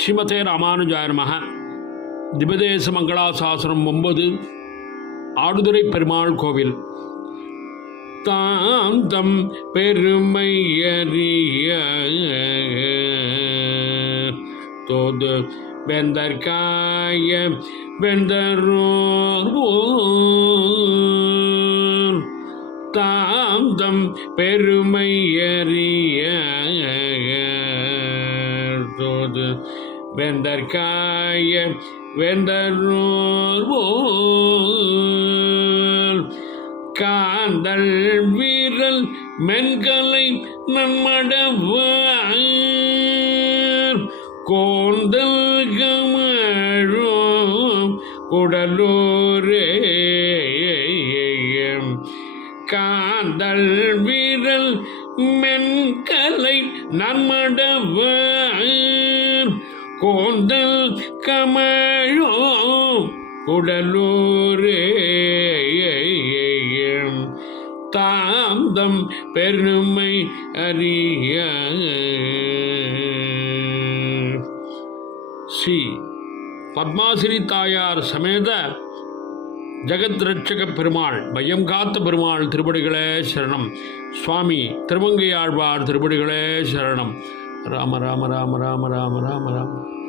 ஸ்ரீமதே ராமானுஜாய நமஹ. திபதேச மங்களாசாசனம் 9. ஆடுதுறை பெருமாள் கோவில். தாந்தம் பெருமையறிய தோது வெந்தற்காய வெந்தரோர் தாந்தம் பெருமையறிய தோது வெந்தற்காய வெந்தரோர் காந்தல் வீரல் மென்கலை நம்மடவார் கோந்தல் கமழோ குடலூரே காந்தல் வீரல் மென்கலை நம்மடவார் கோந்தல் கமழோ குடலூரே தாந்தம் பெருமை அறிய. ஸ்ரீ பத்மாசிரி தாயார் சமேத ஜெகத் ரட்சக பெருமாள் பயம் காத்த பெருமாள் திருப்படிகளே சரணம். சுவாமி திருமங்கையாழ்வார் திருப்படிகளே சரணம். ராம ராம ராம ராம ராம ராம ராம.